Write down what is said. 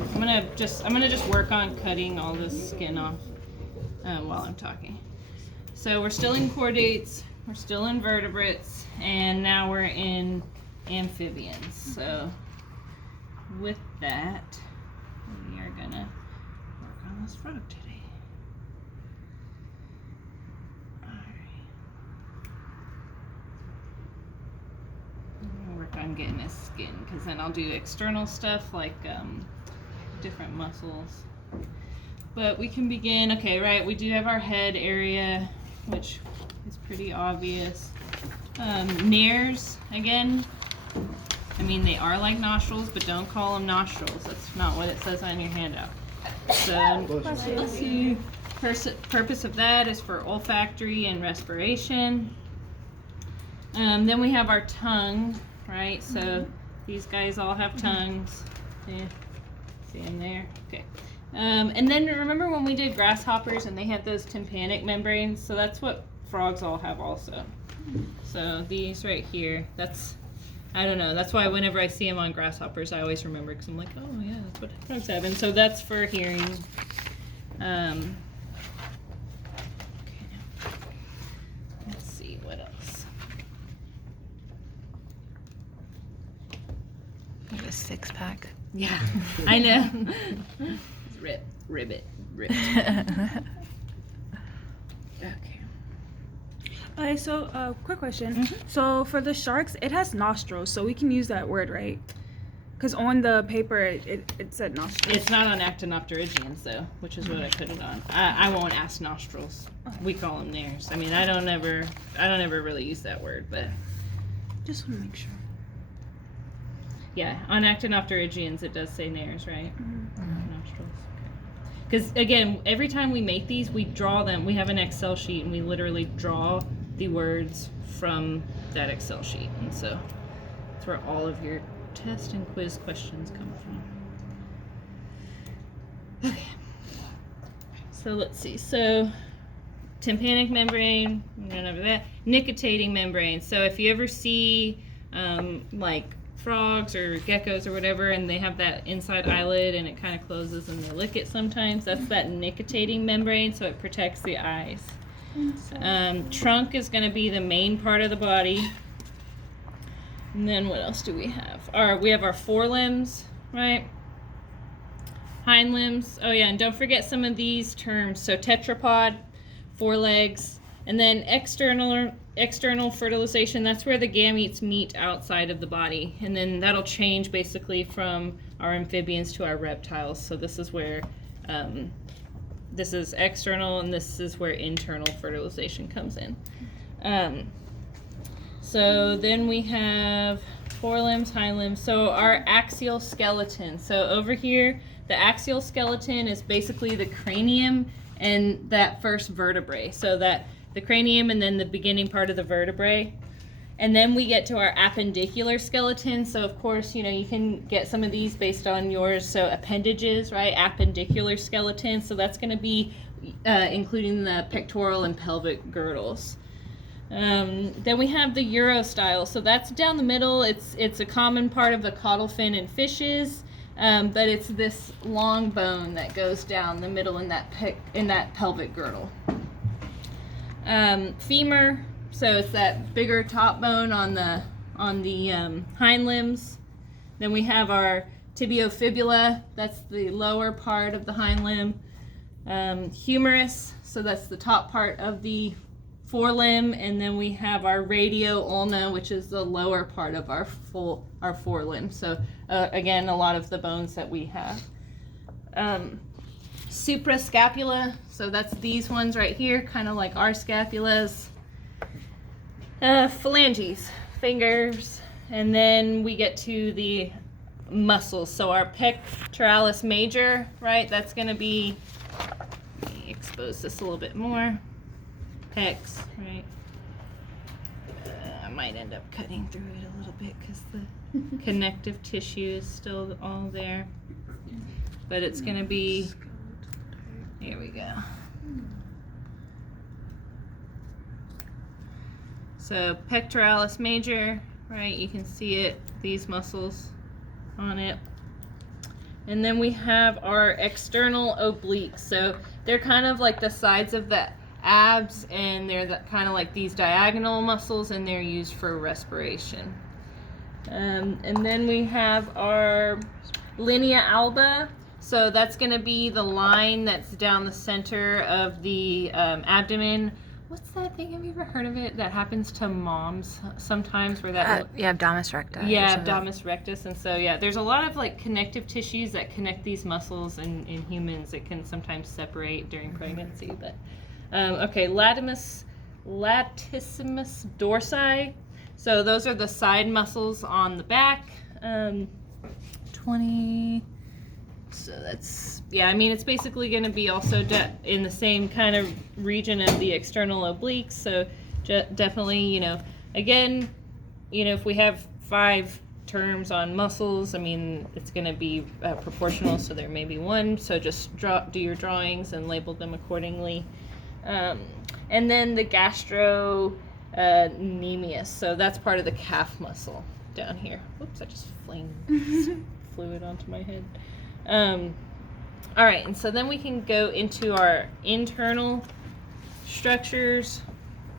I'm gonna just work on cutting all this skin off while I'm talking. So we're still in chordates, we're still in vertebrates, and now we're in amphibians. So with that, we are gonna work on this frog today. Work on getting his skin, because then I'll do external stuff like different muscles. But we can begin. Okay, right, we do have our head area, which is pretty obvious. Nares, again, I mean, they are like nostrils, but don't call them nostrils. That's not what it says on your handout. So let's see. Purpose of that is for olfactory and respiration. Then we have our tongue, right? So these guys all have tongues. See them there? Okay. And then remember when we did grasshoppers and they had those tympanic membranes? So that's what frogs all have also. So these right here, I don't know, that's why whenever I see them on grasshoppers, I always remember, because I'm like, oh yeah, that's what frogs have. And so that's for hearing. Let's see, what else? Like a six-pack. Yeah, I know. Ribbit. Okay. Okay, so quick question. So for the sharks, it has nostrils, so we can use that word, right? Because on the paper, it said nostrils. It's not on Actinopterygians though, which is what I put it on. I won't ask nostrils. We call them nares. I mean, I don't ever really use that word, but Just want to make sure. yeah, on Actinopterygians it does say nares, right? Nostrils. Because again, every time we make these, we draw them. We have an Excel sheet, and we literally draw the words from that Excel sheet, and so that's where all of your test and quiz questions come from. Okay. So let's see. So tympanic membrane, none of that. Nictitating membrane. So if you ever see like frogs or geckos or whatever, and they have that inside eyelid and it kind of closes and they lick it sometimes, that's that nictitating membrane, so it protects the eyes. Trunk is going to be the main part of the body. And then what else do we have? We have our forelimbs, right? Hind limbs. Oh yeah, and don't forget some of these terms. So tetrapod, forelegs, and then external fertilization. That's where the gametes meet outside of the body, and then that'll change basically from our amphibians to our reptiles. So this is where this is external, and this is where internal fertilization comes in. So then we have forelimbs, hind limbs. So our axial skeleton. So over here, the axial skeleton is basically the cranium and that first vertebrae. So that the cranium and then the beginning part of the vertebrae. And then we get to our appendicular skeleton. So of course, you know, you can get some of these based on yours. So appendages, right? Appendicular skeleton. So that's going to be including the pectoral and pelvic girdles. Then we have the urostyle. So that's down the middle. It's a common part of the caudal fin in fishes, but it's this long bone that goes down the middle in that pelvic girdle. Femur, so it's that bigger top bone on the hind limbs. Then we have our tibiofibula, that's the lower part of the hind limb. Humerus, so that's the top part of the forelimb, and then we have our radio-ulna, which is the lower part of our forelimb. So again, a lot of the bones that we have. Suprascapula, so that's these ones right here, kind of like our scapulas. Phalanges, fingers, and then we get to the muscles. So our pectoralis major, right, that's going to be, let me expose this a little bit more. Pecs, right? I might end up cutting through it a little bit because the connective tissue is still all there. But it's going to be, here we go. So pectoralis major, right? You can see it, these muscles on it. And then we have our external obliques. So they're kind of like the sides of the abs, and they're kind of like these diagonal muscles, and they're used for respiration. And then we have our linea alba. So that's going to be the line that's down the center of the abdomen. What's that thing? Have you ever heard of it? That happens to moms sometimes, where that abdominis recti. yeah, abdominis rectus. And so there's a lot of like connective tissues that connect these muscles in humans. It can sometimes separate during pregnancy. But okay, latissimus dorsi. So those are the side muscles on the back. 20. So that's, I mean, it's basically going to be also in the same kind of region of the external obliques. So definitely, again, if we have 5 terms on muscles, I mean, it's going to be proportional. So there may be one. So just do your drawings and label them accordingly. And then the gastrocnemius. So that's part of the calf muscle down here. Oops, I just fluid onto my head. All right, and so then we can go into our internal structures.